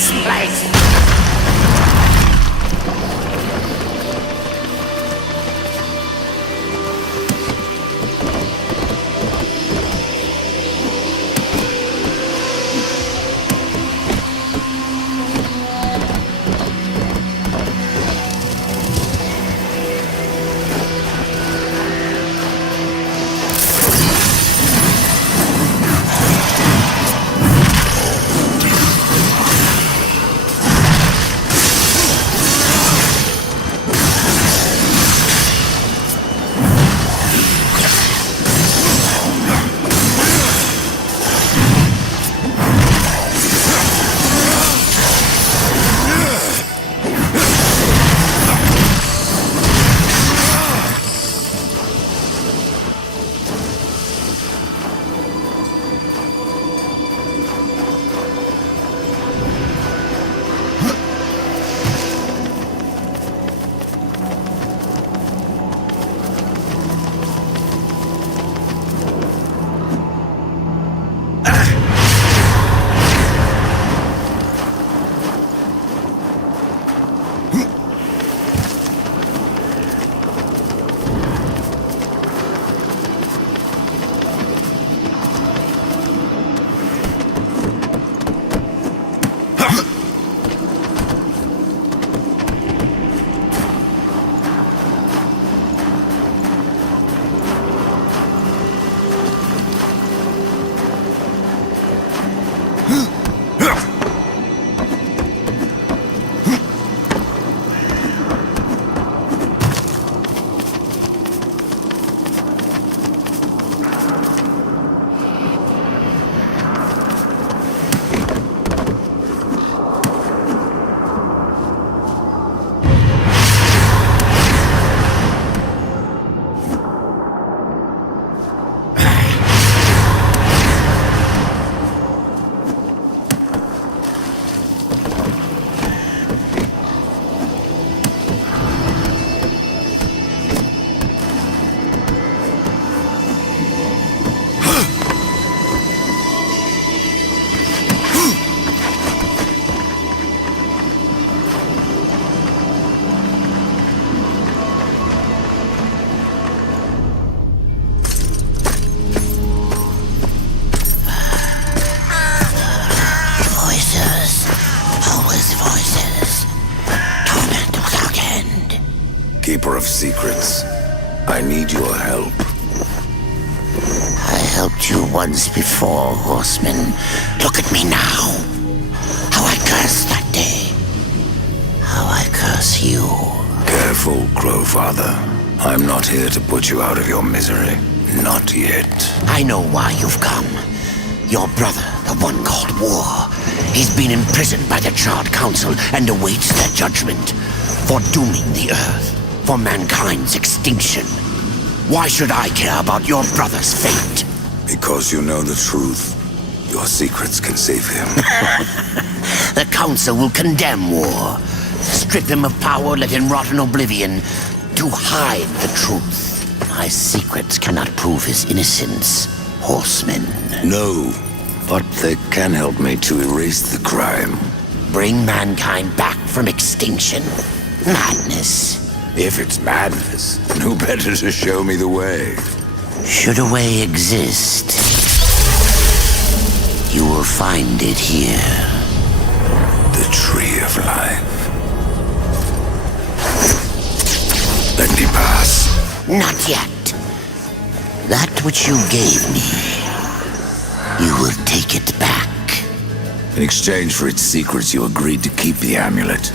this place! Keeper of secrets, I need your help. I helped you once before, horseman. Look at me now. How I cursed that day. How I curse you. Careful, Crowfather. I'm not here to put you out of your misery. Not yet. I know why you've come. Your brother, the one called War, he's been imprisoned by the Charred Council and awaits their judgment for dooming the Earth, for mankind's extinction. Why should I care about your brother's fate? Because you know the truth. Your secrets can save him. The Council will condemn War. Strip him of power, let him rot in oblivion, to hide the truth. My secrets cannot prove his innocence, horseman. No, but they can help me to erase the crime. Bring mankind back from extinction. Madness. If it's madness, then who better to show me the way? Should a way exist, you will find it here. The Tree of Life. Let me pass. Not yet. That which you gave me, you will take it back. In exchange for its secrets, you agreed to keep the amulet.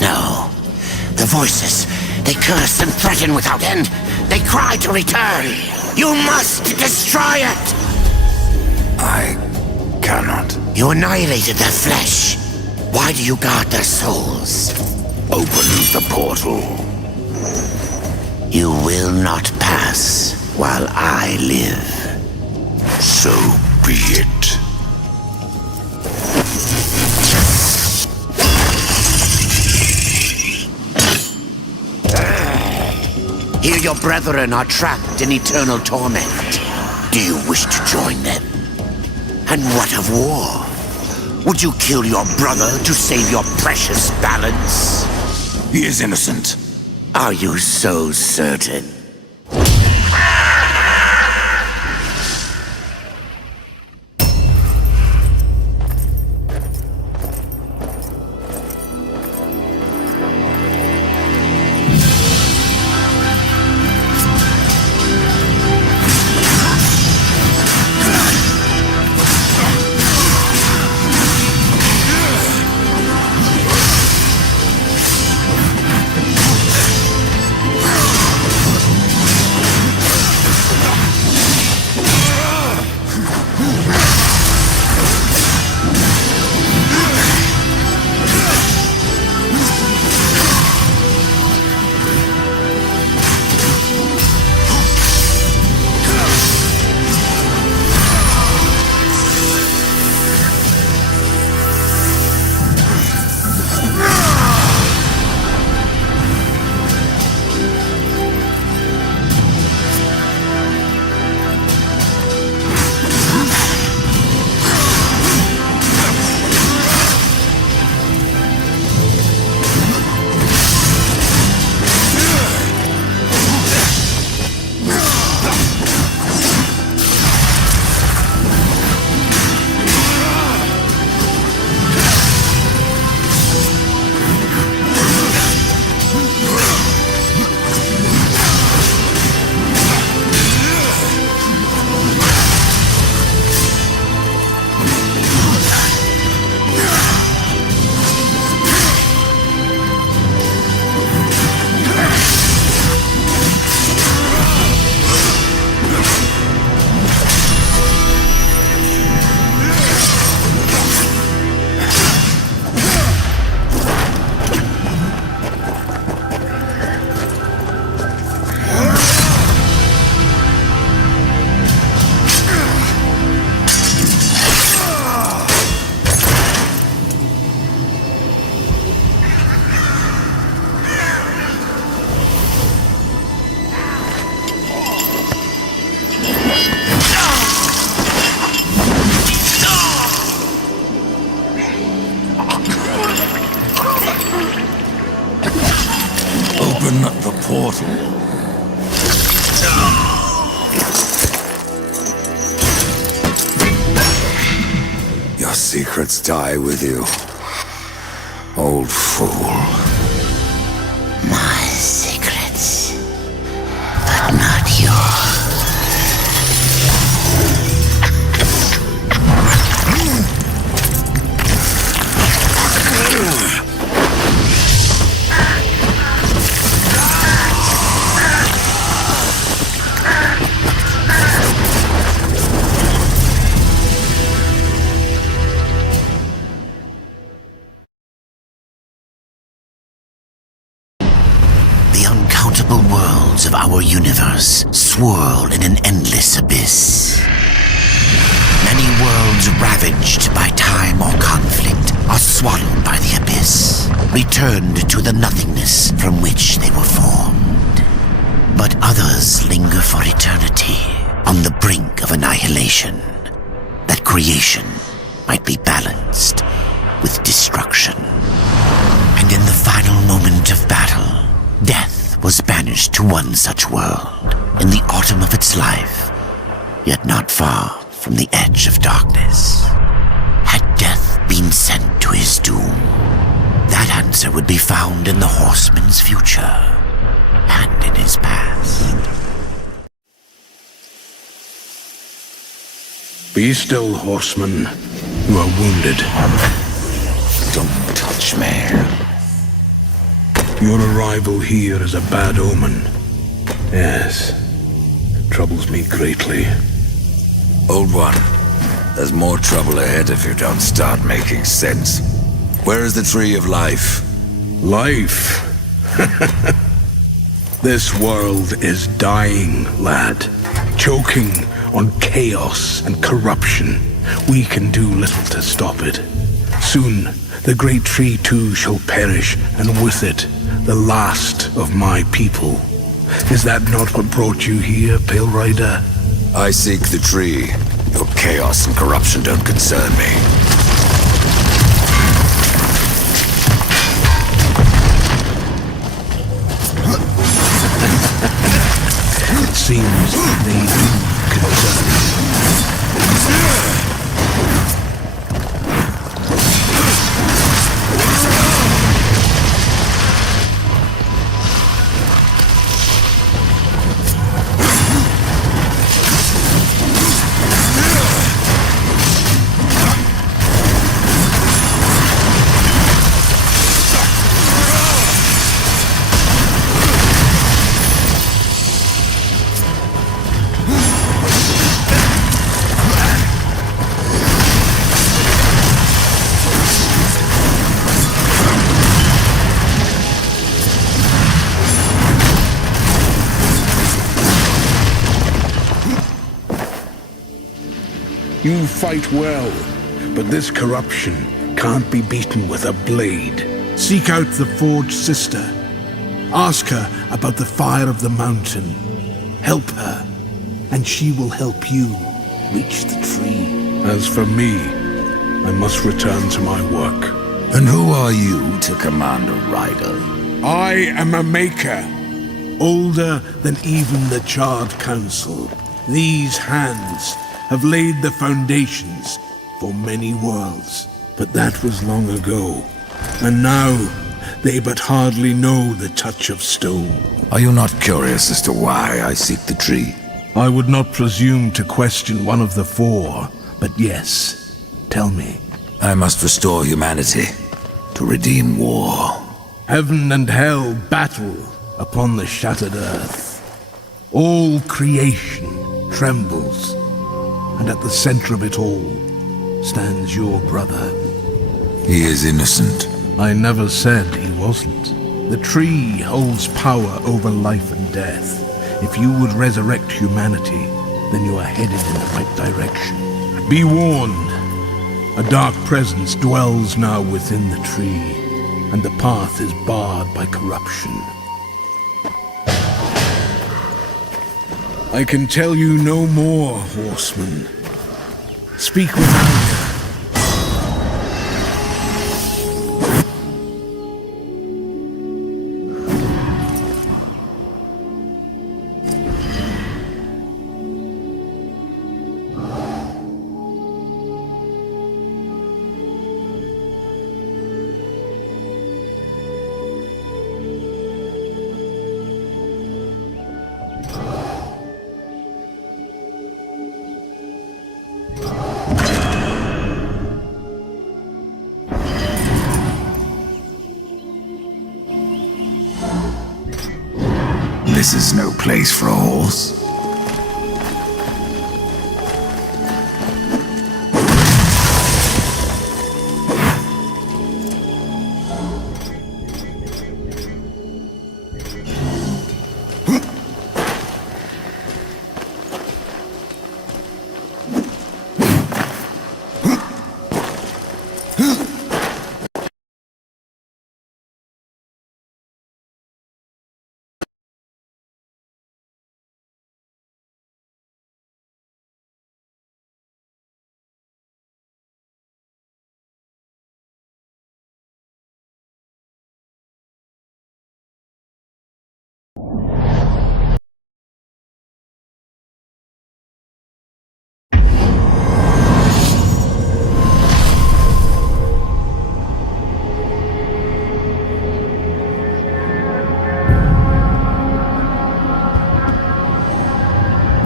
No. The voices, they curse and threaten without end. They cry to return. You must destroy it! I cannot. You annihilated their flesh. Why do you guard their souls? Open the portal. You will not pass while I live. So be it. Here your brethren are trapped in eternal torment. Do you wish to join them? And what of War? Would you kill your brother to save your precious balance? He is innocent. Are you so certain? Open the portal. Your secrets die with you, old fool. My secrets, but not yours. The uncountable worlds of our universe swirl in an endless abyss. Many worlds ravaged by time or conflict are swallowed by the abyss, returned to the nothingness from which they were formed. But others linger for eternity on the brink of annihilation, that creation might be balanced with destruction. And in the final moment of battle, death was banished to one such world in the autumn of its life, yet not far from the edge of darkness. Had death been sent to his doom? That answer would be found in the horseman's future and in his past. Be still, horseman. You are wounded. Don't touch me. Your arrival here is a bad omen. Yes. Troubles me greatly. Old one, there's more trouble ahead if you don't start making sense. Where is the tree of life? Life? This world is dying, lad. Choking on chaos and corruption. We can do little to stop it. Soon, the great tree too shall perish, and with it, the last of my people. Is that not what brought you here, Pale Rider? I seek the tree. Your chaos and corruption don't concern me. You fight well, but this corruption can't be beaten with a blade. Seek out the Forge Sister. Ask her about the fire of the mountain. Help her, and she will help you reach the tree. As for me, I must return to my work. And who are you to command a rider? I am a maker, older than even the Charred Council. These hands have laid the foundations for many worlds, but that was long ago. And now, they but hardly know the touch of stone. Are you not curious as to why I seek the tree? I would not presume to question one of the four, but yes, tell me. I must restore humanity, to redeem war. Heaven and hell battle upon the shattered earth. All creation trembles, and at the center of it all stands your brother. He is innocent. I never said he wasn't. The tree holds power over life and death. If you would resurrect humanity, then you are headed in the right direction. Be warned. A dark presence dwells now within the tree, and the path is barred by corruption. I can tell you no more, horseman. Speak with Anya. This is no place for a horse.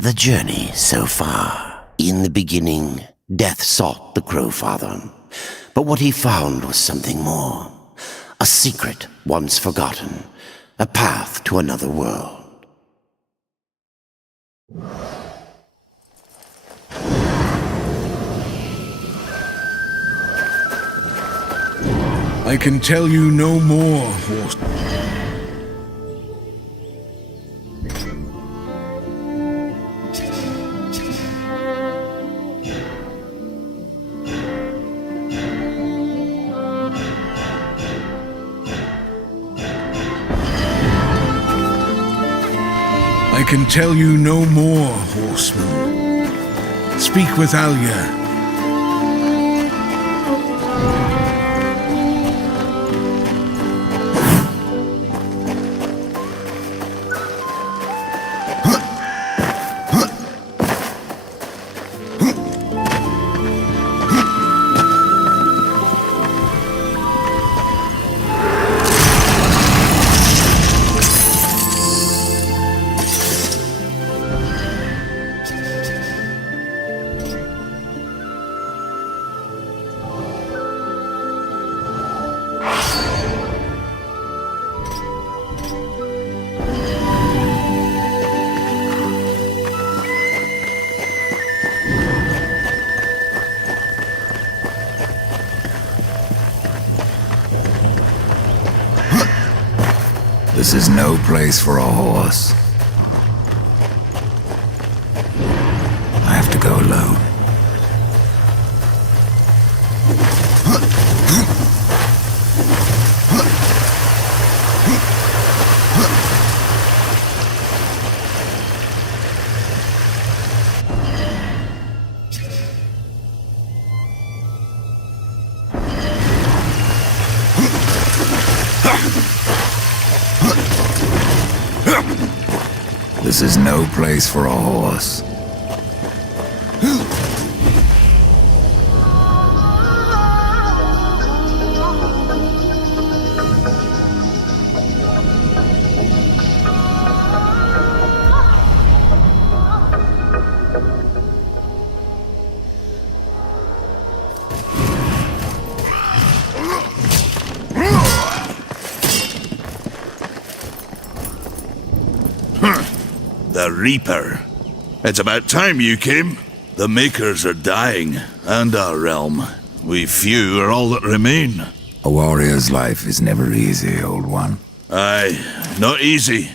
The journey so far. In the beginning, death sought the Crowfather. But what he found was something more. A secret once forgotten. A path to another world. I can tell you no more, horse. I can tell you no more, horseman. Speak with Alia. This is no place for a horse. I have to go alone. This is no place for a horse. The Reaper. It's about time you came. The Makers are dying, and our realm. We few are all that remain. A warrior's life is never easy, old one. Aye, not easy,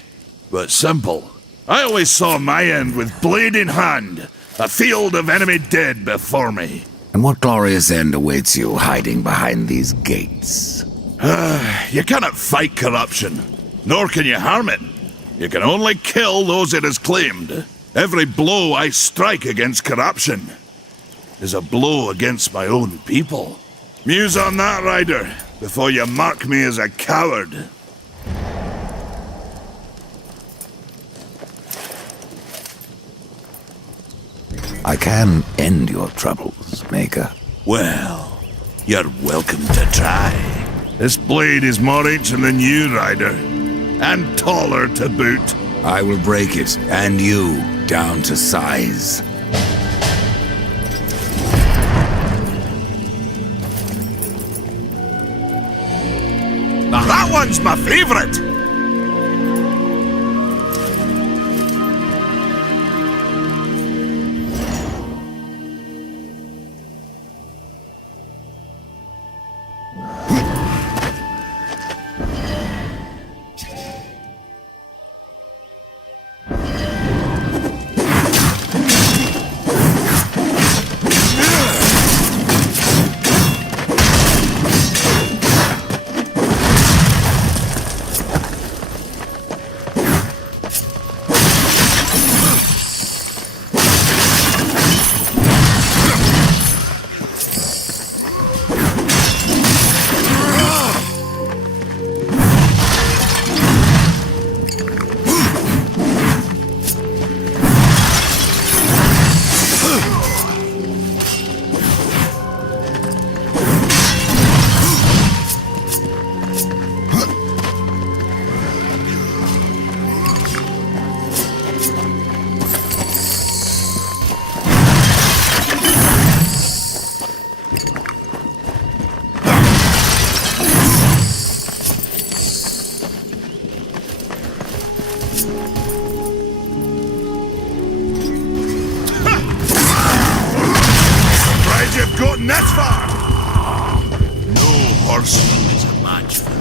but simple. I always saw my end with blade in hand, a field of enemy dead before me. And what glorious end awaits you hiding behind these gates? You cannot fight corruption, nor can you harm it. You can only kill those it has claimed. Every blow I strike against corruption is a blow against my own people. Muse on that, Ryder, before you mark me as a coward. I can end your troubles, Maker. Well, you're welcome to try. This blade is more ancient than you, Ryder. And taller to boot. I will break it, and you, down to size. Now that one's my favorite! You've gotten that far! No horseman is a match for me.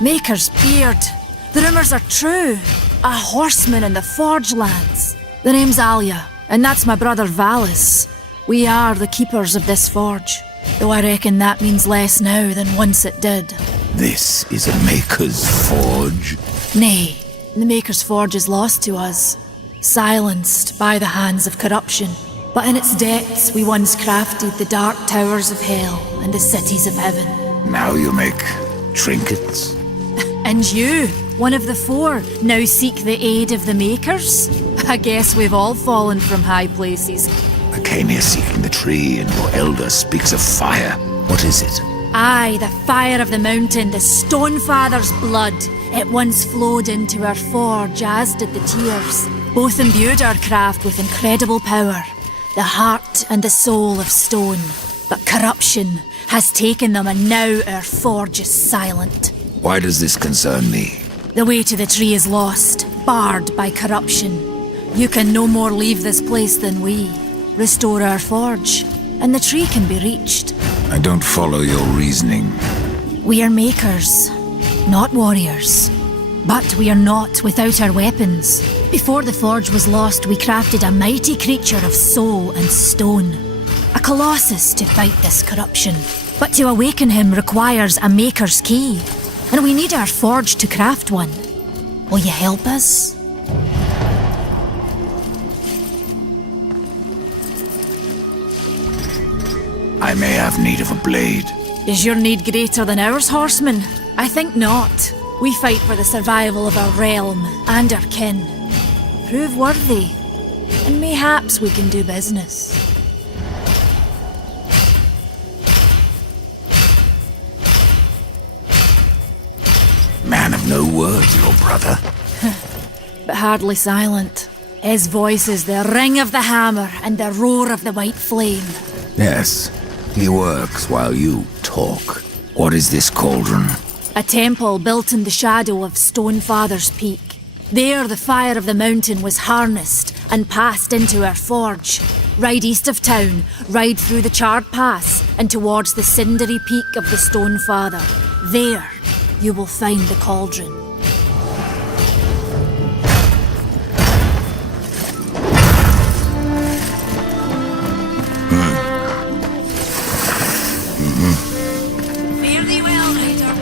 Maker's beard. The rumors are true. A horseman in the Forge lands. The name's Alia, and that's my brother Valis. We are the keepers of this forge, though I reckon that means less now than once it did. This is a Maker's Forge? Nay, the Maker's Forge is lost to us, silenced by the hands of corruption. But in its depths we once crafted the dark towers of hell and the cities of heaven. Now you make trinkets? And you, one of the four, now seek the aid of the Makers? I guess we've all fallen from high places. I came here seeking the tree, and your elder speaks of fire. What is it? Aye, the fire of the mountain, the Stonefather's blood. It once flowed into our forge, as did the tears. Both imbued our craft with incredible power, the heart and the soul of stone. But corruption has taken them, and now our forge is silent. Why does this concern me? The way to the tree is lost, barred by corruption. You can no more leave this place than we. Restore our forge, and the tree can be reached. I don't follow your reasoning. We are makers, not warriors. But we are not without our weapons. Before the forge was lost, we crafted a mighty creature of soul and stone. A colossus to fight this corruption. But to awaken him requires a maker's key. And we need our forge to craft one. Will you help us? I may have need of a blade. Is your need greater than ours, horseman? I think not. We fight for the survival of our realm and our kin. Prove worthy, and mayhaps we can do business. Man of no words, your brother. But hardly silent. His voice is the ring of the hammer and the roar of the white flame. Yes, he works while you talk. What is this cauldron? A temple built in the shadow of Stonefather's Peak. There the fire of the mountain was harnessed and passed into our forge. Ride east of town, ride through the charred pass and towards the cindery peak of the Stonefather. There you will find the cauldron. Fare thee well, rider.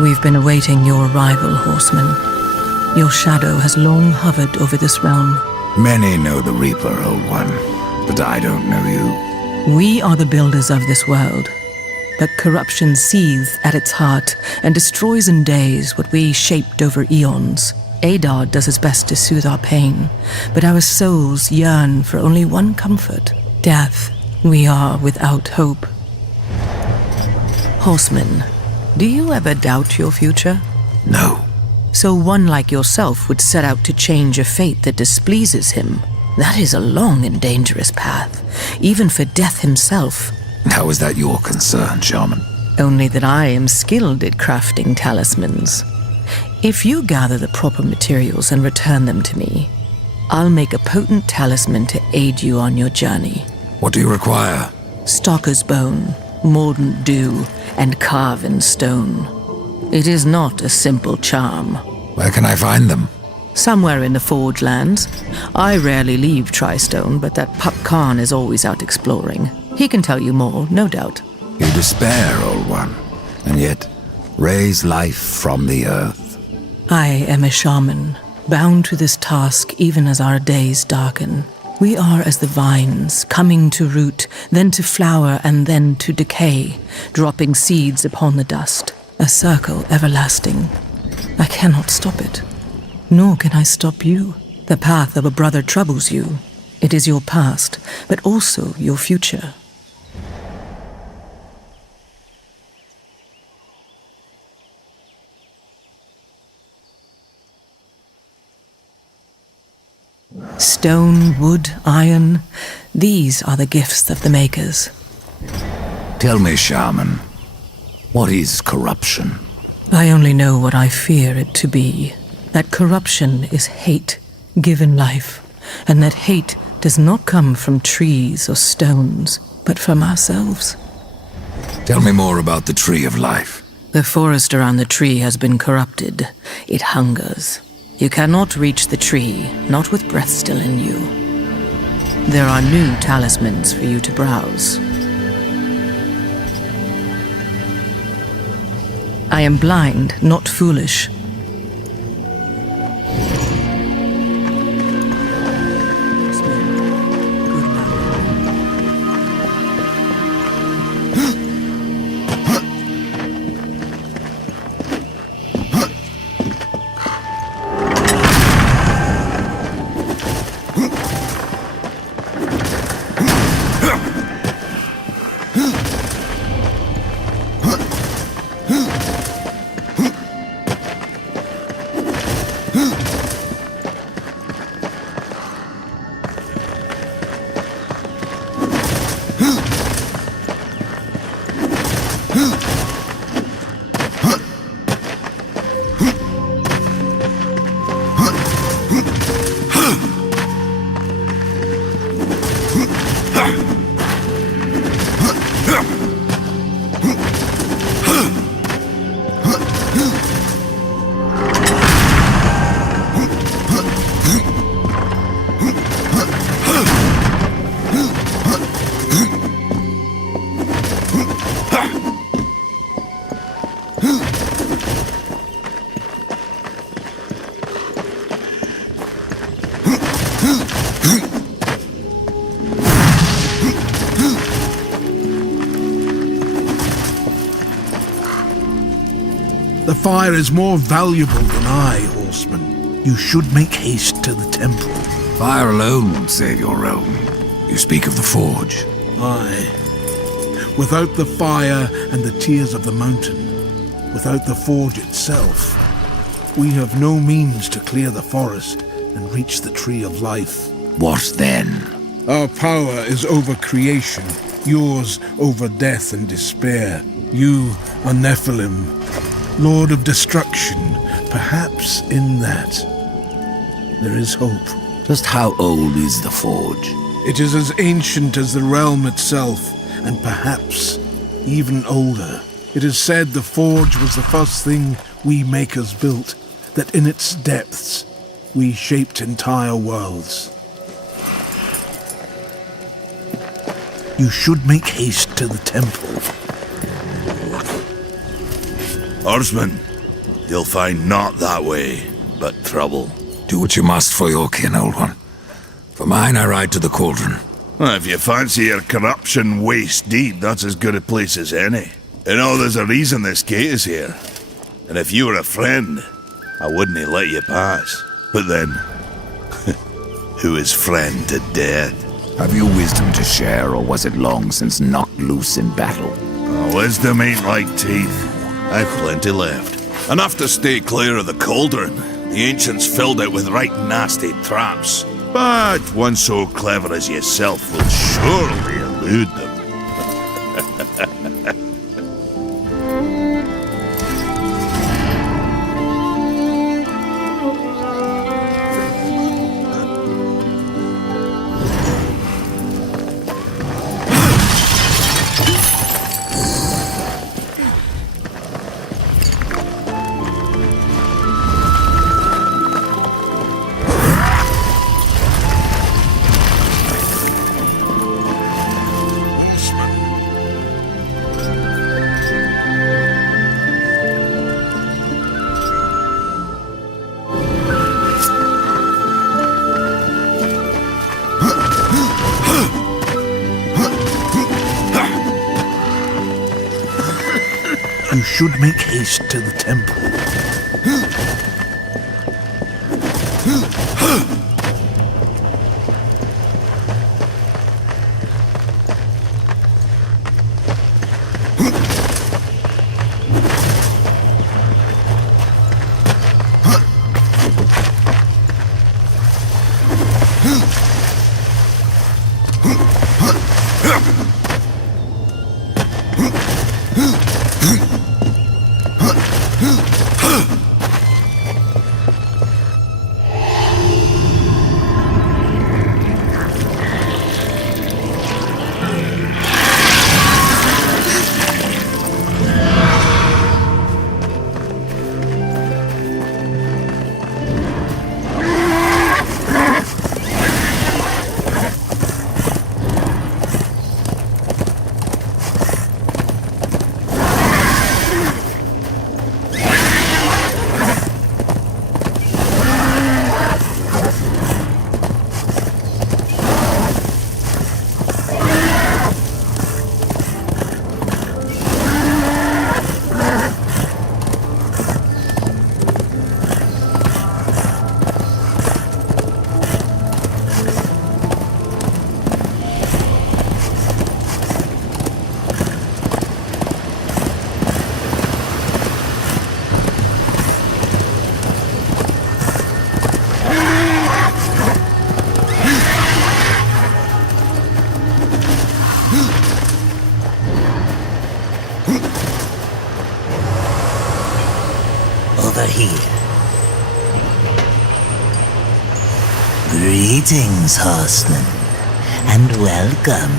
We've been awaiting your arrival, horseman. Your shadow has long hovered over this realm. Many know the Reaper, Old One, but I don't know you. We are the builders of this world, but corruption seethes at its heart and destroys in days what we shaped over eons. Adar does his best to soothe our pain, but our souls yearn for only one comfort: death. We are without hope. Horseman, do you ever doubt your future? No. So one like yourself would set out to change a fate that displeases him. That is a long and dangerous path, even for death himself. How is that your concern, Shaman? Only that I am skilled at crafting talismans. If you gather the proper materials and return them to me, I'll make a potent talisman to aid you on your journey. What do you require? Stalker's bone, mordant dew, and carven stone. It is not a simple charm. Where can I find them? Somewhere in the Forge lands. I rarely leave Tristone, but that Pup Khan is always out exploring. He can tell you more, no doubt. You despair, Old One, and yet raise life from the earth. I am a shaman, bound to this task even as our days darken. We are as the vines, coming to root, then to flower, and then to decay, dropping seeds upon the dust. A circle everlasting. I cannot stop it. Nor can I stop you. The path of a brother troubles you. It is your past, but also your future. Stone, wood, iron, these are the gifts of the makers. Tell me, Shaman, what is corruption? I only know what I fear it to be. That corruption is hate given life, and that hate does not come from trees or stones, but from ourselves. Tell me more about the Tree of Life. The forest around the tree has been corrupted. It hungers. You cannot reach the tree, not with breath still in you. There are new talismans for you to browse. I am blind, not foolish. Good luck. The fire is more valuable than I, horseman. You should make haste to the temple. Fire alone won't save your realm. You speak of the forge. Aye. Without the fire and the tears of the mountain, without the forge itself, we have no means to clear the forest and reach the tree of life. What then? Our power is over creation, yours over death and despair. You are Nephilim, Lord of Destruction. Perhaps in that there is hope. Just how old is the forge? It is as ancient as the realm itself, and perhaps even older. It is said the forge was the first thing we makers built, that in its depths we shaped entire worlds. You should make haste to the temple. Horseman, you'll find not that way, but trouble. Do what you must for your kin, old one. For mine, I ride to the cauldron. Well, if you fancy your corruption waist deep, that's as good a place as any. You know, there's a reason this gate is here. And if you were a friend, I wouldn't let you pass. But then, who is friend to death? Have you wisdom to share, or was it long since knocked loose in battle? Wisdom ain't like teeth. I've plenty left. Enough to stay clear of the cauldron. The ancients filled it with right nasty traps. But one so clever as yourself will surely elude them. You should make haste to the temple. Over here. Greetings, horseman, and welcome.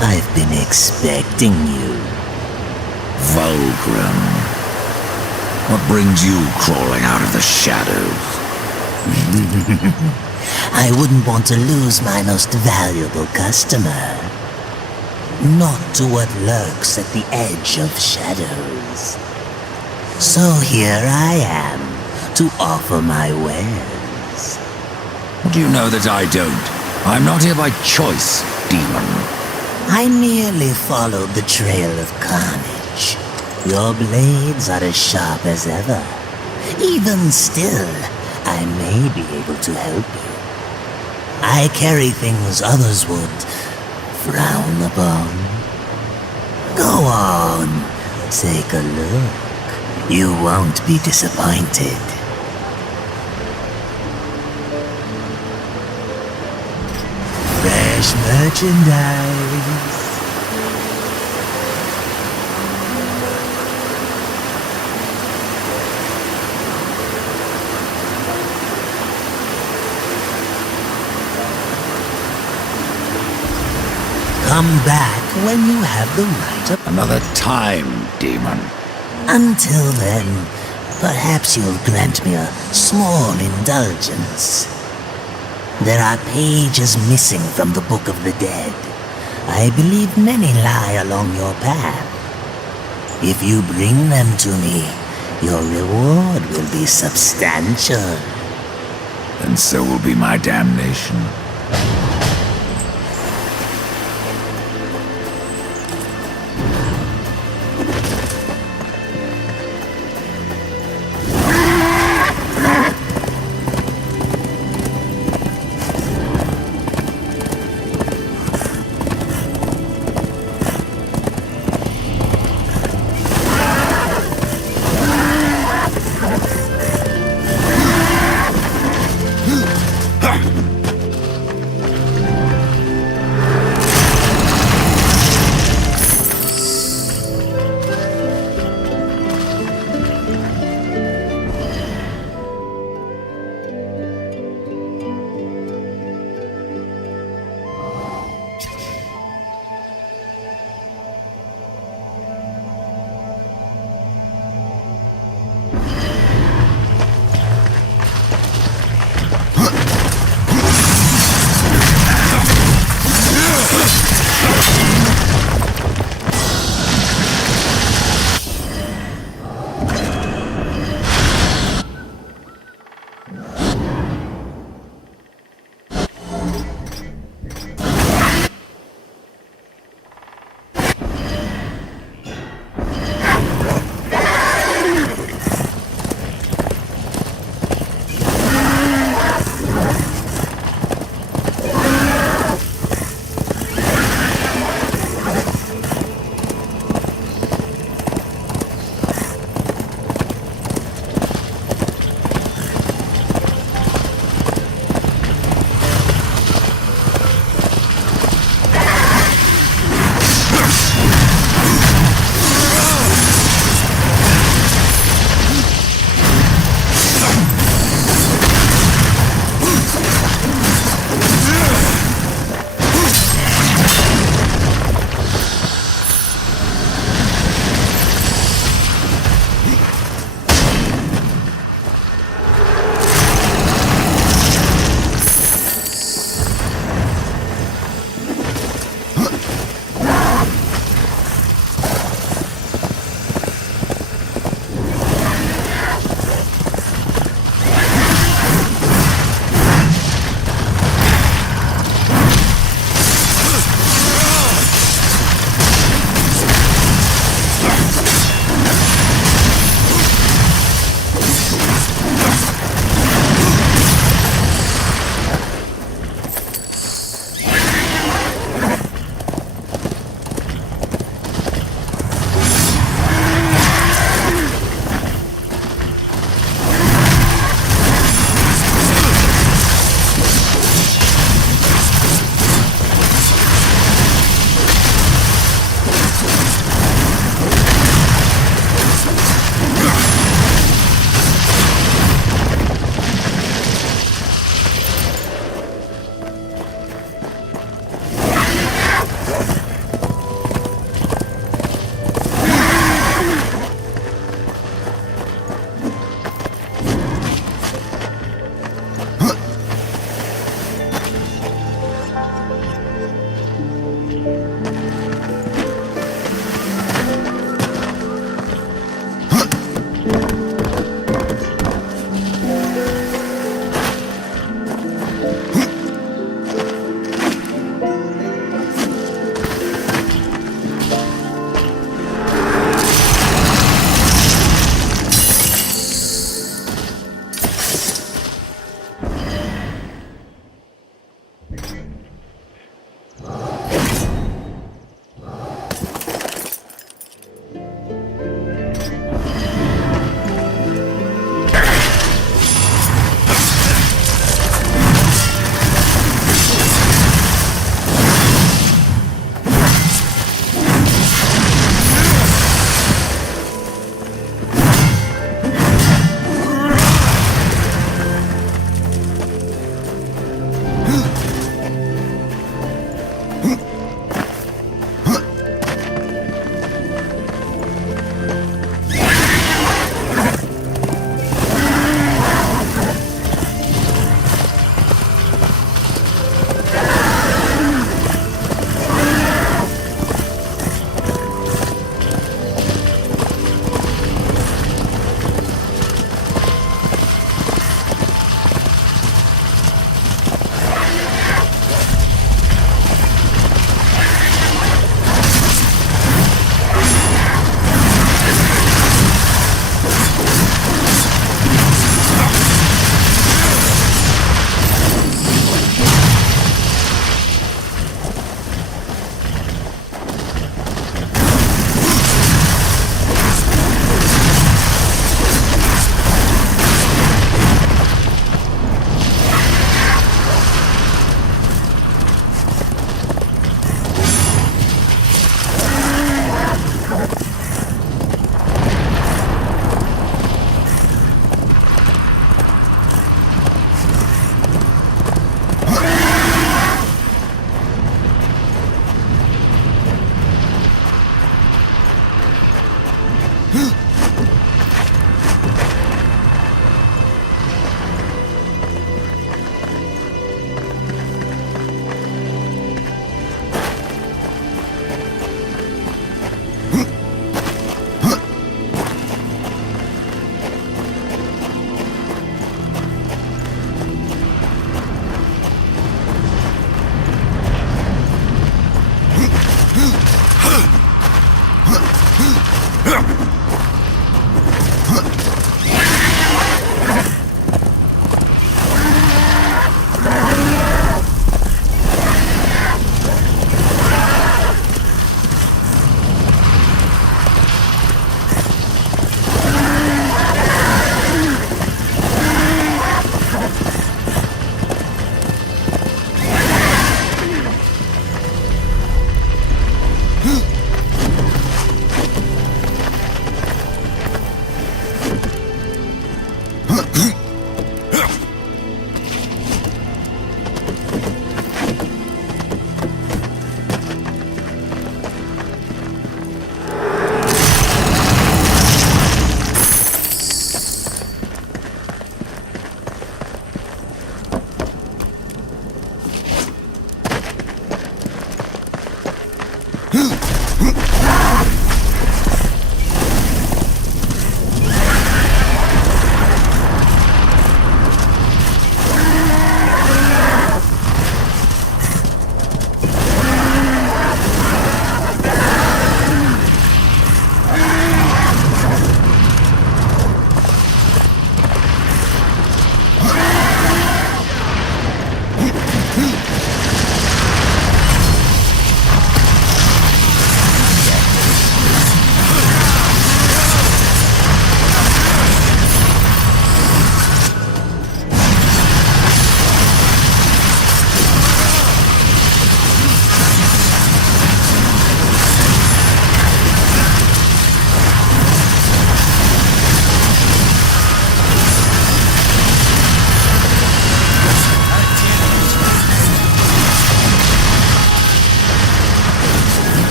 I've been expecting you. Vulgrim. What brings you crawling out of the shadows? I wouldn't want to lose my most valuable customer. Not to what lurks at the edge of shadows. So here I am, to offer my wares. Do you know that I don't? I'm not here by choice, demon. I merely followed the trail of carnage. Your blades are as sharp as ever. Even still, I may be able to help you. I carry things others would frown upon. Go on, take a look. You won't be disappointed. Fresh merchandise. Come back when you have the right of... Another time, demon. Until then, perhaps you'll grant me a small indulgence. There are pages missing from the Book of the Dead. I believe many lie along your path. If you bring them to me, your reward will be substantial. And so will be my damnation.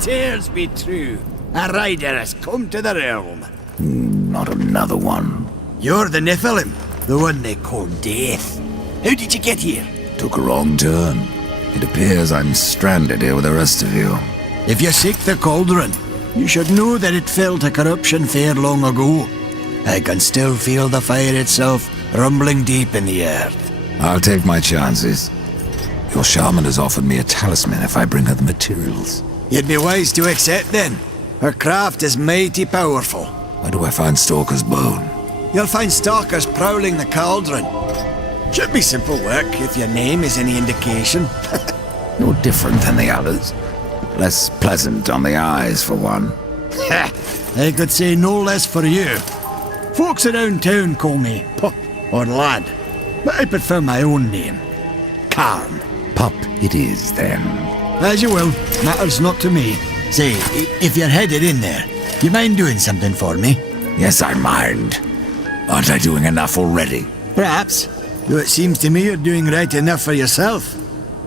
Tears be true. A rider has come to the realm. Not another one. You're the Nephilim, the one they call Death. How did you get here? Took a wrong turn. It appears I'm stranded here with the rest of you. If you seek the cauldron, you should know that it fell to corruption fair long ago. I can still feel the fire itself rumbling deep in the earth. I'll take my chances. Your shaman has offered me a talisman if I bring her the materials. You'd be wise to accept then. Her craft is mighty powerful. Where do I find Stalker's bone? You'll find stalkers prowling the cauldron. Should be simple work if your name is any indication. You're different than the others. Less pleasant on the eyes, for one. I could say no less for you. Folks around town call me Pup or Lad, but I prefer my own name. Karn. Pup it is, then. As you will. Matters not to me. Say, if you're headed in there, you mind doing something for me? Yes, I mind. Aren't I doing enough already? Perhaps. Though it seems to me you're doing right enough for yourself.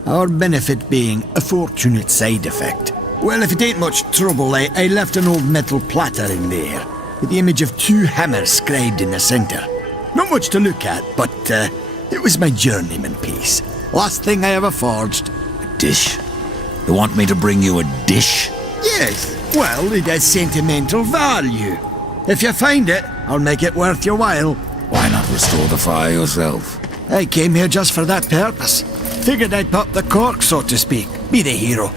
Our benefit being a fortunate side effect. Well, if it ain't much trouble, I left an old metal platter in there, with the image of 2 hammers scribed in the centre. Not much to look at, but it was my journeyman piece. Last thing I ever forged. A dish? You want me to bring you a dish? Yes, well, it has sentimental value. If you find it, I'll make it worth your while. Why not restore the fire yourself? I came here just for that purpose. Figured I'd pop the cork, so to speak, be the hero.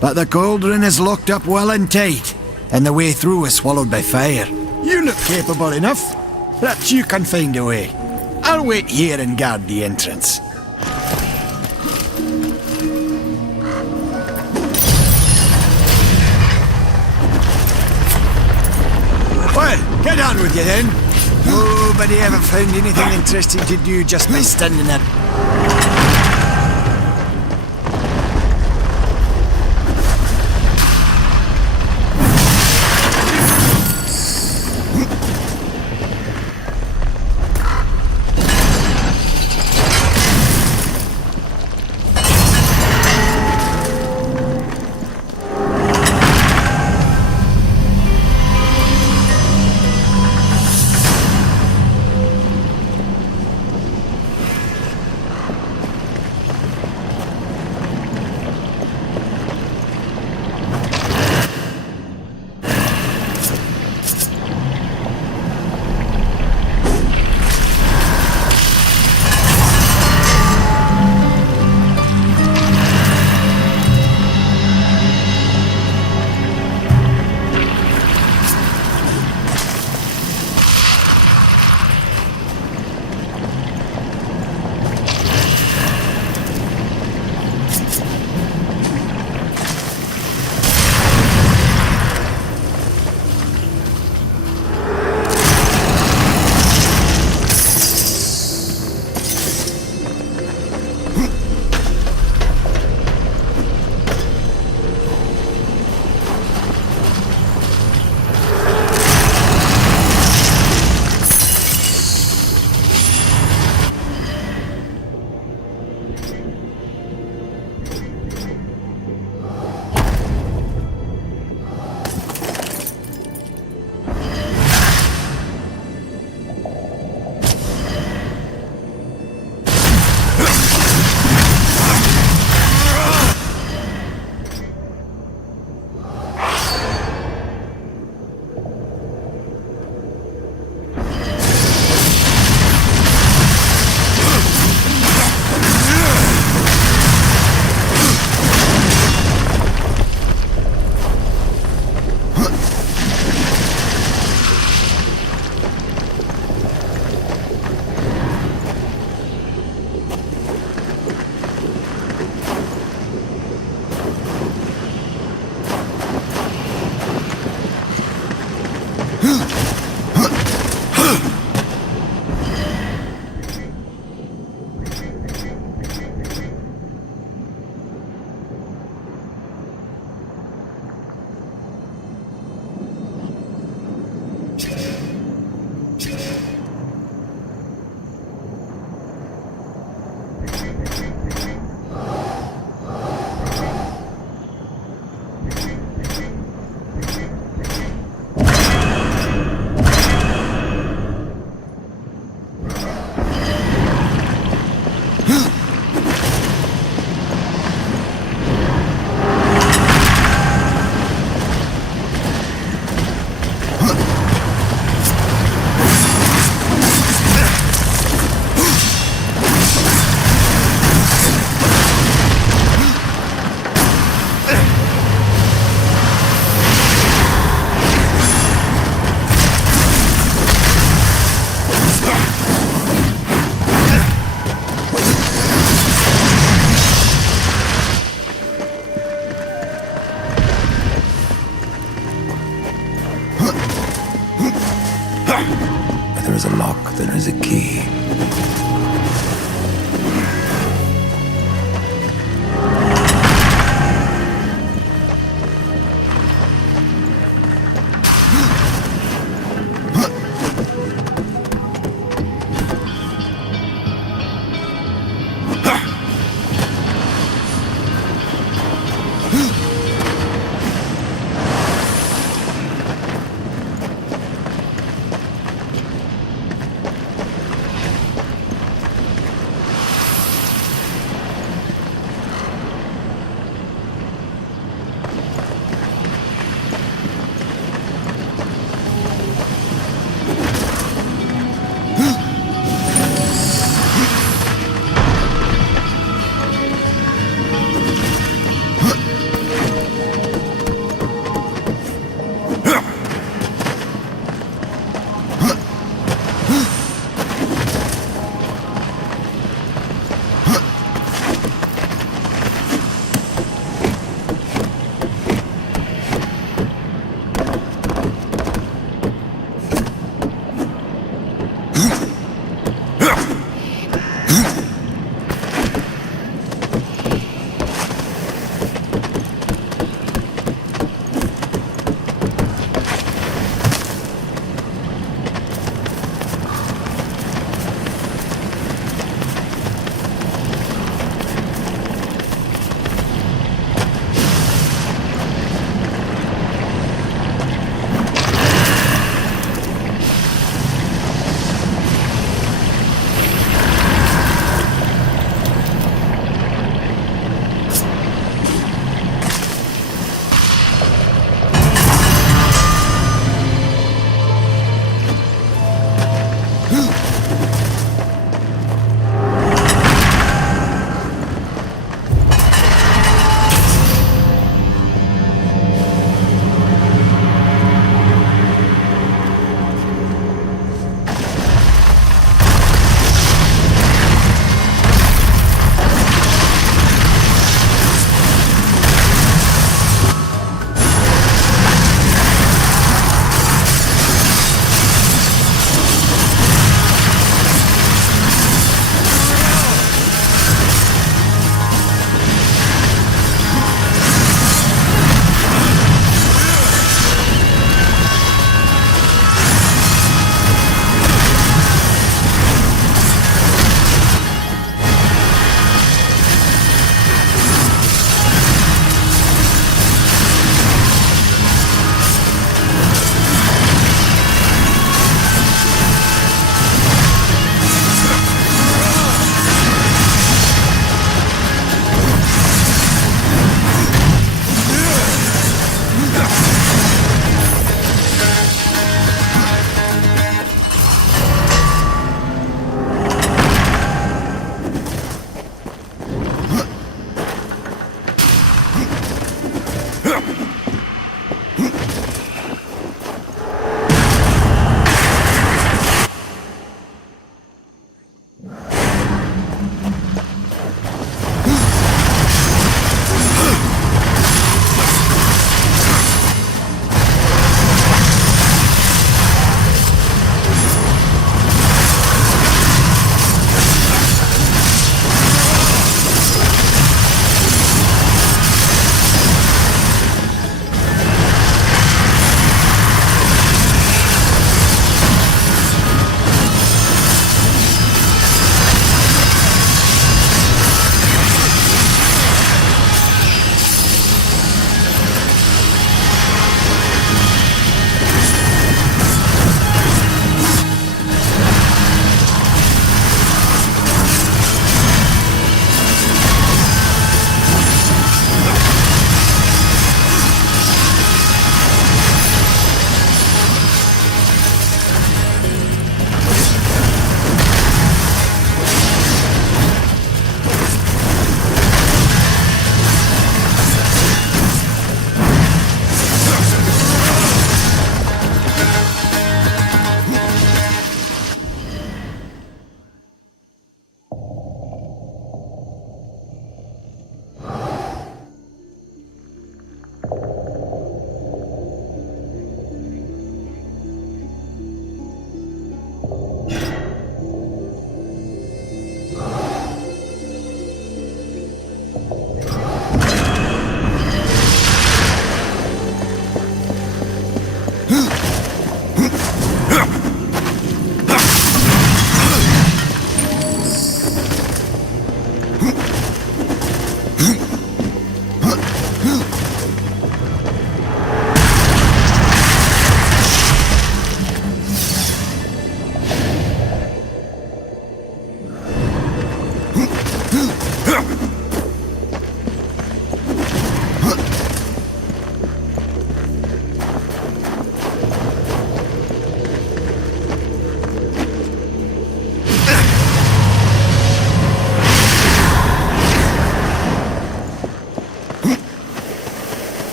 But the cauldron is locked up well and tight, and the way through is swallowed by fire. You look capable enough. Perhaps you can find a way. I'll wait here and guard the entrance. Well, get on with you then. Nobody ever found anything interesting to do just by standing there. Where there is a lock, there is a key.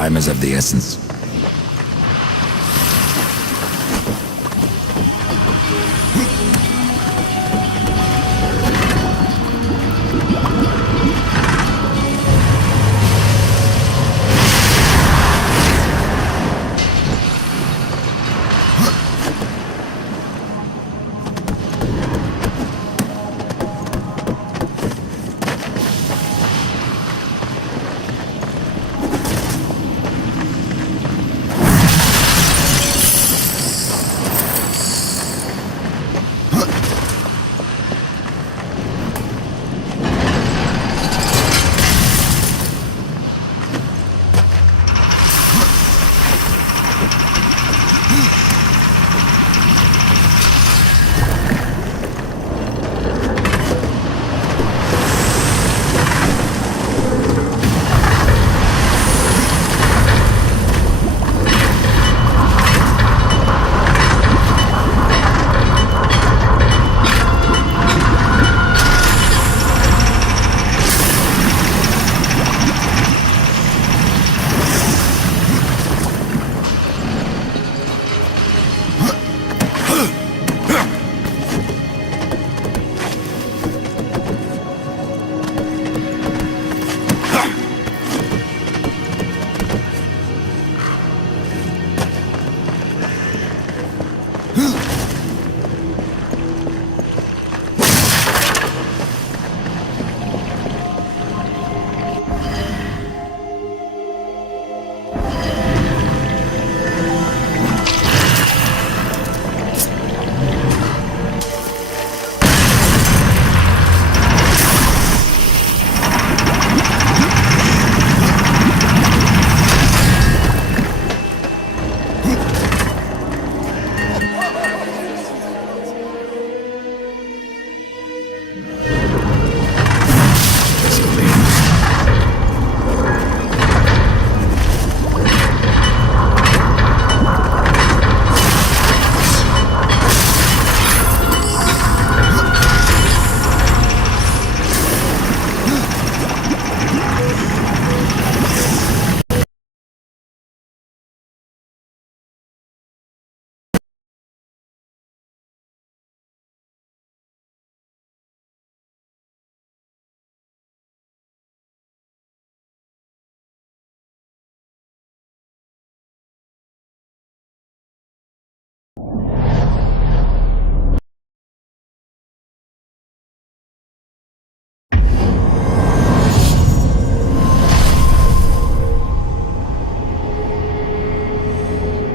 Time is of the essence.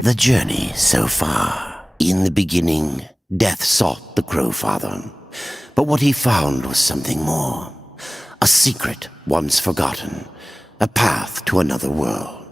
The journey so far. In the beginning, death sought the Crowfather. But what he found was something more. A secret once forgotten. A path to another world.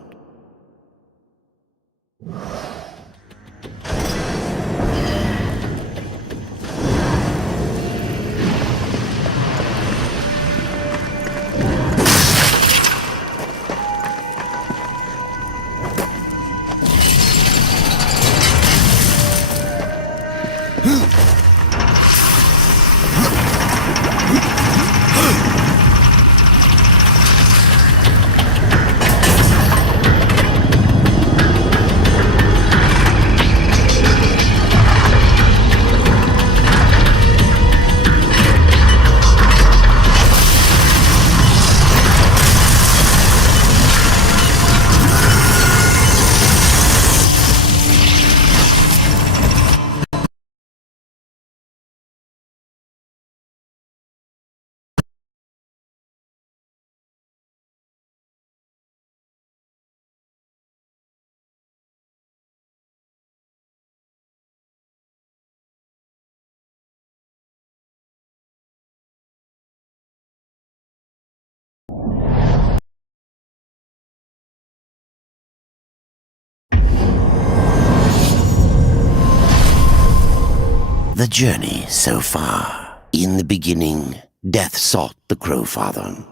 The journey so far. In the beginning, death sought the Crowfather.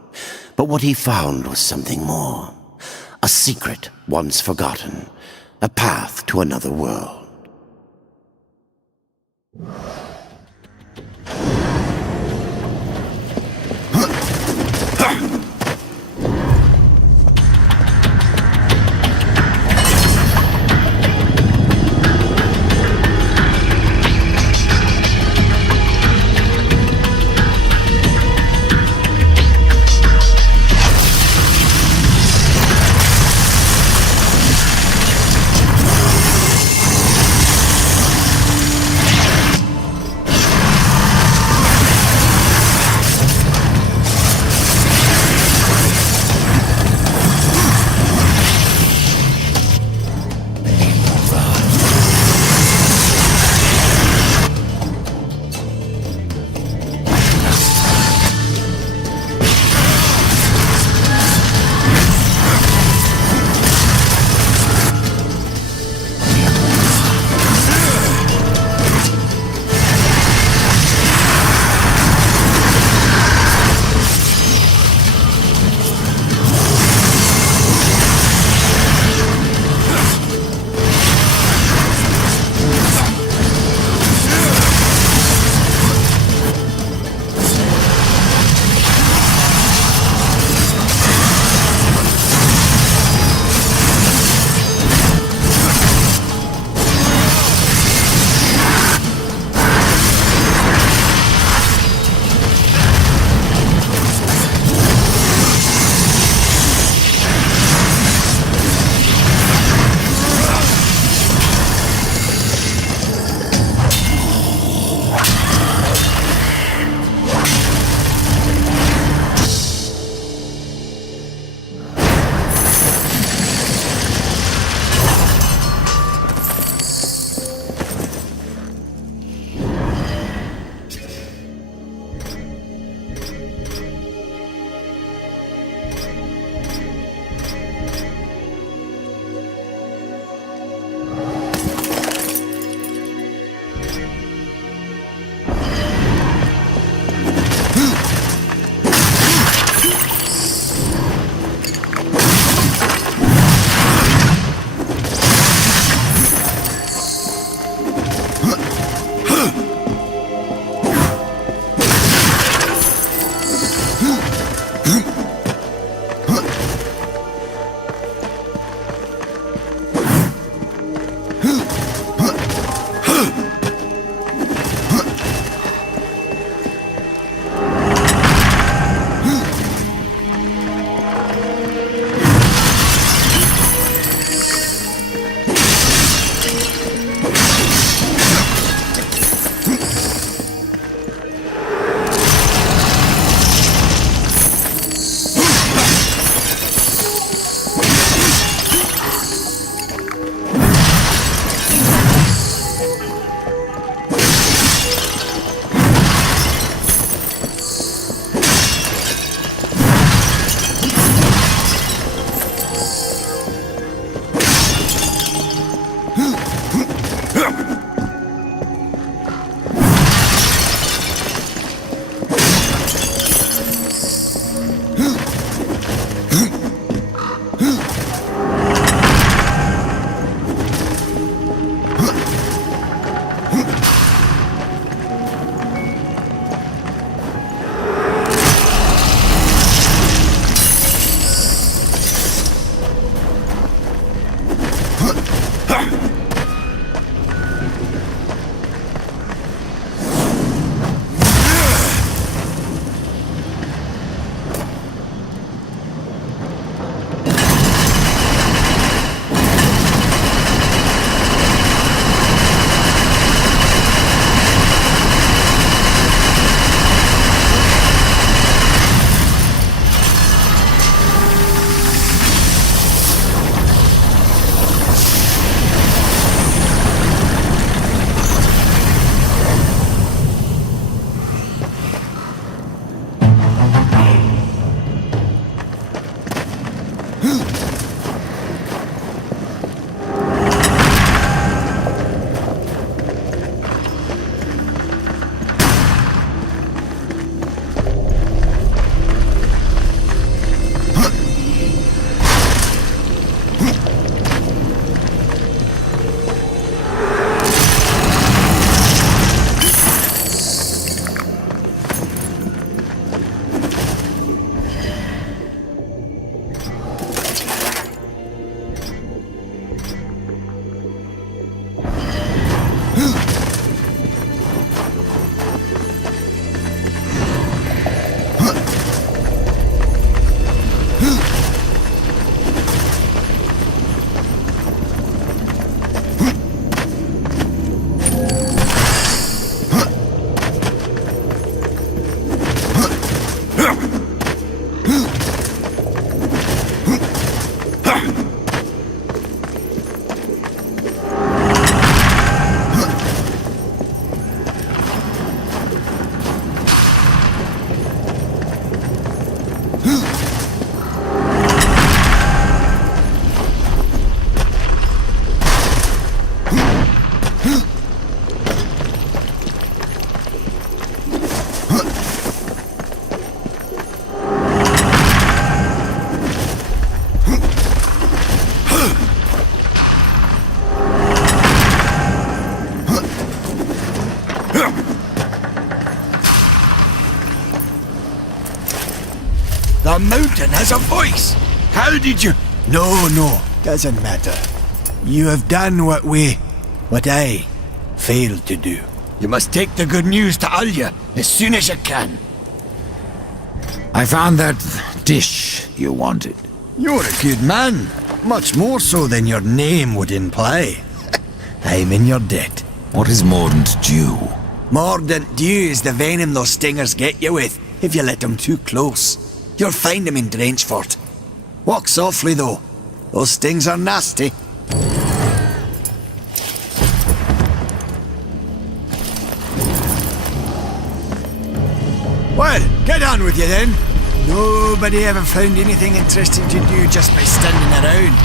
But what he found was something more. A secret once forgotten. A path to another world. The mountain has a voice! How did you... No, doesn't matter. You have done what I failed to do. You must take the good news to Alya as soon as you can. I found that dish you wanted. You're a good man. Much more so than your name would imply. I'm in your debt. What is mordant dew? Mordant dew is the venom those stingers get you with, if you let them too close. You'll find them in Drenchfort. Walk softly, though. Those stings are nasty. Well, get on with you then. Nobody ever found anything interesting to do just by standing around.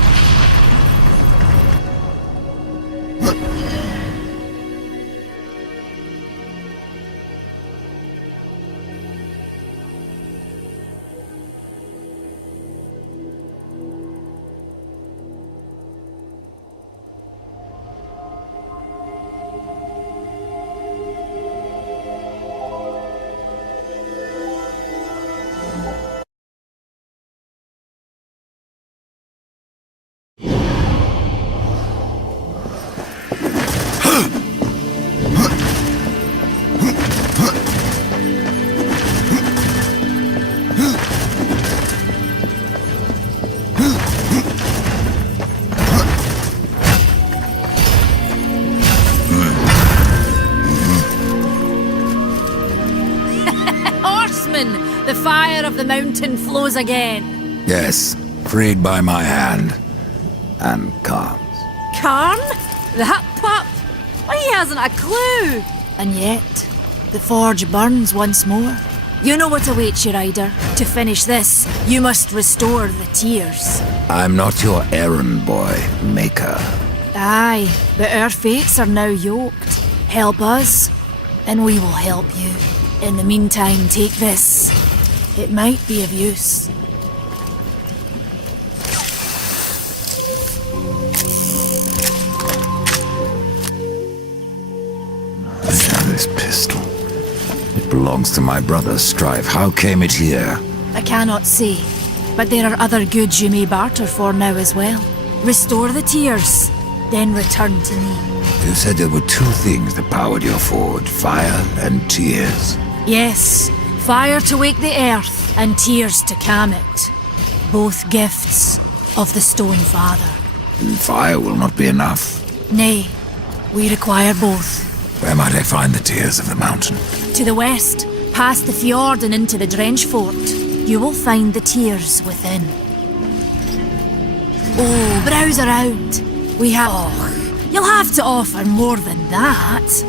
The fire of the mountain flows again. Yes, freed by my hand. And Khan's. Karn? That pup? Why, he hasn't a clue. And yet, the forge burns once more. You know what awaits you, Ryder. To finish this, you must restore the tears. I'm not your errand boy, Maker. Aye, but our fates are now yoked. Help us, and we will help you. In the meantime, take this. It might be of use. This pistol. It belongs to my brother, Strive. How came it here? I cannot say, but there are other goods you may barter for now as well. Restore the tears, then return to me. You said there were two things that powered your forge, fire and tears. Yes, fire to wake the earth, and tears to calm it. Both gifts of the Stone Father. And fire will not be enough. Nay, we require both. Where might I find the tears of the mountain? To the west, past the fjord and into the Drenchfort, you will find the tears within. Oh, browse around. We have... Oh, you'll have to offer more than that.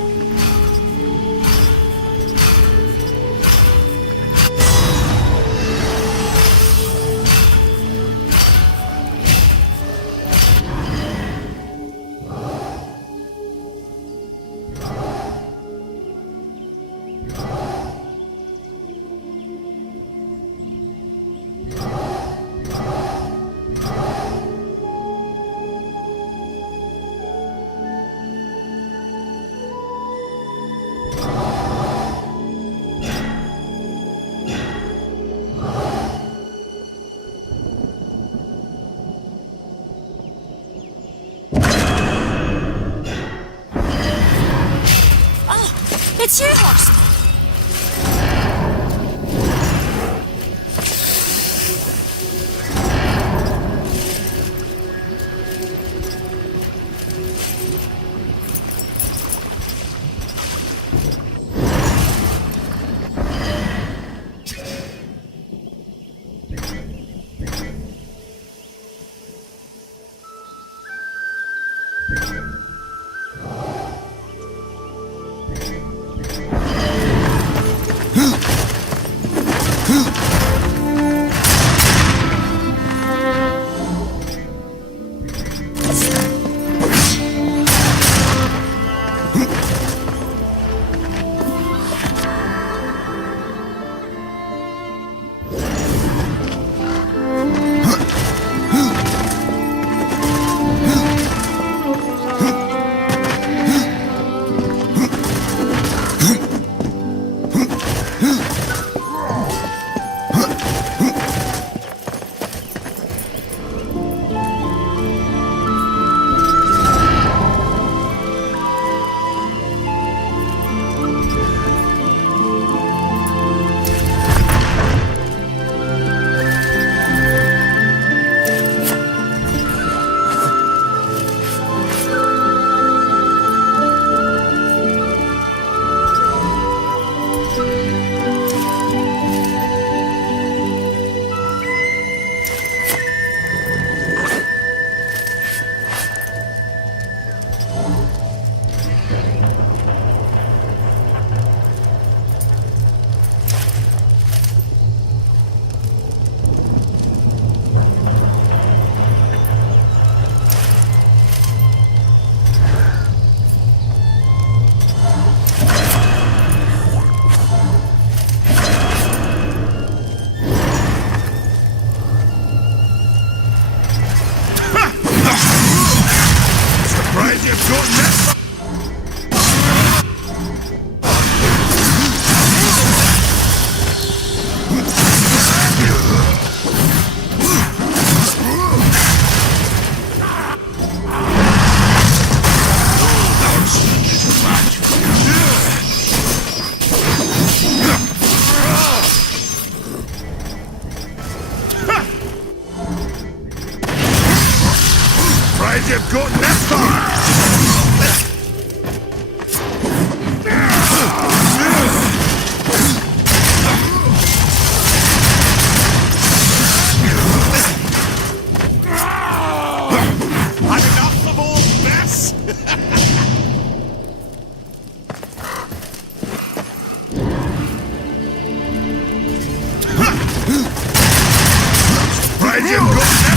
It's you, horseman. Legend goes